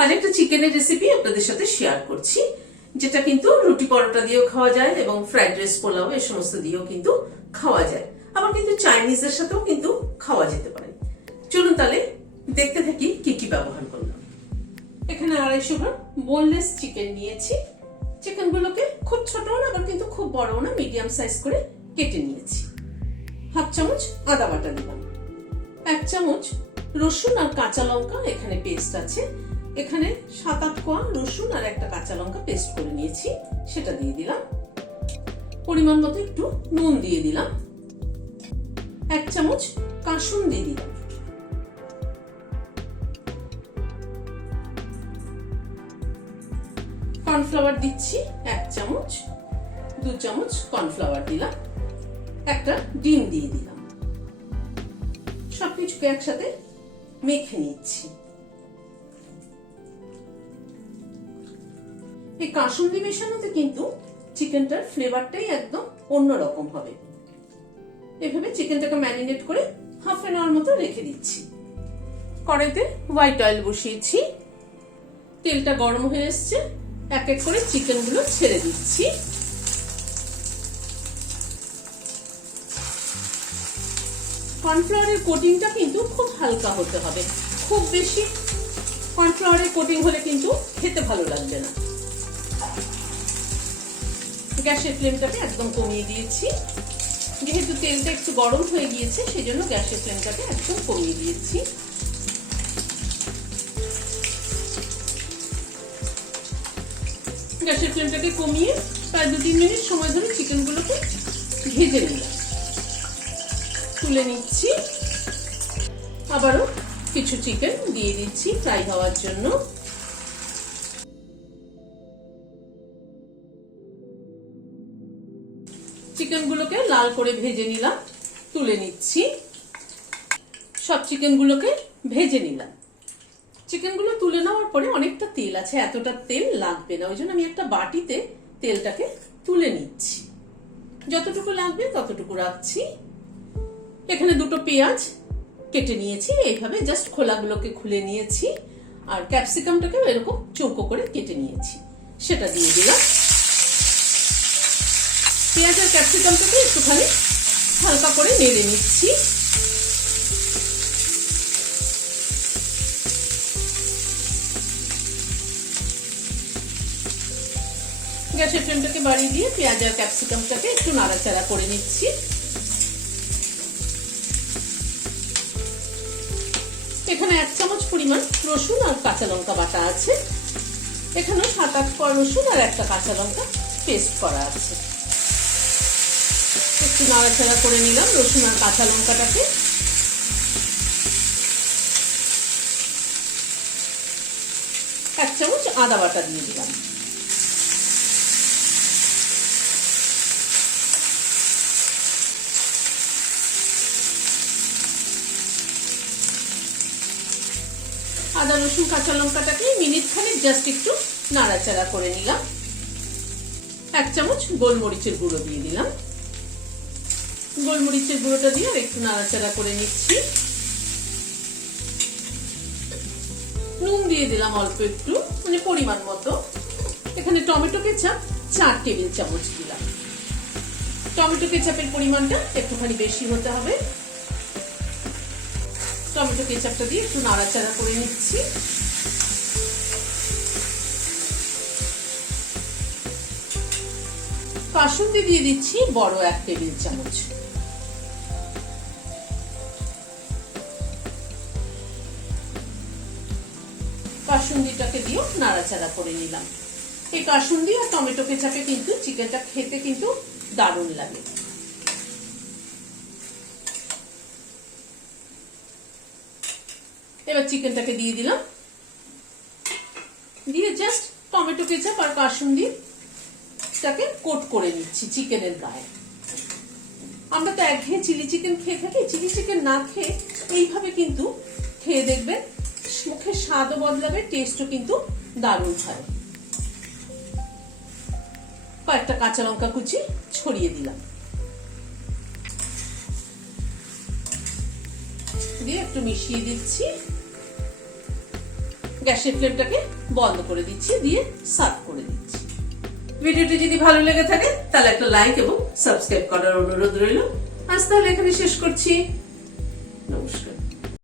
আর একটা চিকেনের রেসিপি আপনাদের সাথে শেয়ার করছি, যেটা কিন্তু রুটি পরোটা দিয়েও খাওয়া যায় এবং ফ্রাইড রাইস পোলাও এই সমস্ত দিয়েও কিন্তু খাওয়া যায়, আবার কিন্তু চাইনিজের সাথেও কিন্তু খাওয়া যেতে পারে। চলুন তাহলে দেখতে থাকি কি কি ব্যবহার করলাম। এখানে 250 গ্রাম বোনলেস চিকেন নিয়েছি। চিকেন গুলোকে খুব ছোট না আবার কিন্তু খুব বড় না, মিডিয়াম সাইজ করে কেটে নিয়েছি। 1/2 চামচ আদা বাটা দিলাম। 1 চামচ রসুন আর কাঁচা লঙ্কা এখানে পেস্ট আছে। এখানে 7-8 কোয়া রসুন আর একটা কাঁচা লঙ্কা পেস্ট করে নিয়েছি, সেটা দিয়ে দিলাম। পরিমাণ মতো একটু নুন দিয়ে দিলাম। 1 চামচ কাসুন্দি দিলাম। কর্নফ্লাওয়ার দিচ্ছি 1 চামচ, 2 চামচ কর্নফ্লাওয়ার দিলাম। একটা ডিম দিয়ে দিলাম। সবকিছুকে একসাথে মেখে নিচ্ছি। এই কাসুন্দি মেশানোতে কিন্তু চিকেনটার ফ্লেভারটাই একদম অন্যরকম হবে। এভাবে চিকেনটাকে ম্যারিনেট করে হাফ অ্যান আওয়ার মতো রেখে দিচ্ছি। কড়াইতে হোয়াইট অয়েল বসিয়েছি, তেলটা গরম হয়ে এসছে। এক এক করে চিকেন গুলো ছেড়ে দিচ্ছি। কর্নফ্লাওয়ারের কোটিংটা কিন্তু খুব হালকা হতে হবে, খুব বেশি কর্নফ্লাওয়ারের কোটিং হলে কিন্তু খেতে ভালো লাগবে না। গ্যাসের ফ্লেমটাকে একদম কমিয়ে দিয়েছি। যেহেতু তেলটা একটু গরম হয়ে গিয়েছে সেই জন্য গ্যাসের ফ্লেমটাকে একদম কমিয়ে দিয়েছি। গ্যাসের ফ্লেমটাকে কমিয়ে প্রায় 2-3 মিনিট সময় ধরে চিকেন গুলোকে ভেজে নিলাম। তুলে নিচ্ছি। আবারও কিছু চিকেন দিয়ে দিচ্ছি ফ্রাই হওয়ার জন্য। চিকেন গুলোকে লাল করে ভেজে নিলাম, তুলে নিচ্ছি। সব চিকেন গুলোকে ভেজে নিলাম। চিকেন গুলো তুলে নেওয়ার পরে অনেকটা তেল আছে, এতটা তেল লাগবে না, ওই জন্য আমি একটা বাটিতে তেলটাকে তুলে নিচ্ছি। যতটুকু লাগবে ততটুকু রাখছি। এখানে 2টো পেঁয়াজ কেটে নিয়েছি, এইভাবে জাস্ট খোলাগুলোকে খুলে নিয়েছি। আর ক্যাপসিকামটাকেও এরকম চৌকো করে কেটে নিয়েছি, সেটা দিয়ে দিলাম। পেঁয়াজ আর ক্যাপসিকামটাকে একটুখানি হালকা করে নেড়ে নিচ্ছি। গ্যাসের ফ্লেমটাকে বাড়িয়ে দিয়ে পেঁয়াজ আর ক্যাপসিকামটাকে একটু নাড়াচাড়া করে নিচ্ছি। এখানে 1 চামচ পরিমাণ রসুন আর কাঁচা লঙ্কা বাটা আছে। এখানে 7-8 কোয়া রসুন আর একটা কাঁচা লঙ্কা পেস্ট করা আছে। একটু নাড়াচাড়া করে নিলাম রসুন আর কাঁচা লঙ্কাটাকে। এক চামচ আদা বাটা দিয়ে দিলাম। আদা রসুন কাঁচা লঙ্কাটাকে মিনিট খানেক জাস্ট একটু নাড়াচাড়া করে নিলাম। 1 চামচ গোলমরিচের গুঁড়ো দিয়ে দিলাম। গোলমরিচের গুঁড়োটা দিয়ে একটু নাড়াচাড়া করে নিচ্ছি। নুন দিয়ে দিলাম অল্প একটু, মানে পরিমাণ মতো। এখানে টমেটো কেচাপ 4 টেবিল চামচ দিলাম। টমেটো কেচাপের পরিমাণটা একটুখানি বেশি হতে হবে। টমেটো কেচাপটা দিয়ে একটু নাড়াচাড়া করে নিচ্ছি। কাসুন্দি দিয়ে দিচ্ছি বড় 1 টেবিল চামচ। কাসুন্দিটাকে দিয়েও নাড়াচাড়া করে নিলাম। এই কাসুন্দি আর টমেটো কেচাপে কিন্তু চিকেনটা খেতে কিন্তু দারুণ লাগে। এবার চিকেনটাকে দিয়ে দিলাম, দিয়ে জাস্ট টমেটো কেচাপ আর কাসুন্দিটাকে কোট করে নিচ্ছি চিকেনের গায়ে। আমরা তো একঘেয়ে চিলি চিকেন খেয়ে থাকি, চিলি চিকেন না খেয়ে এইভাবে কিন্তু খেয়ে দেখবেন, মুখের স্বাদও বদলাবে, টেস্টও কিন্তু দারুণ হয়। কয়েকটা কাঁচা লঙ্কা কুচি ছড়িয়ে দিলাম, দিয়ে একটু মিশিয়ে দিচ্ছি। গ্যাসের ফ্লেমটাকে বন্ধ করে দিচ্ছি, দিয়ে সার্ভ করে দিচ্ছি। ভিডিওটি যদি ভালো লেগে থাকে তাহলে একটা লাইক এবং সাবস্ক্রাইব করার অনুরোধ রইল। আজ তাহলে এখানে শেষ করছি।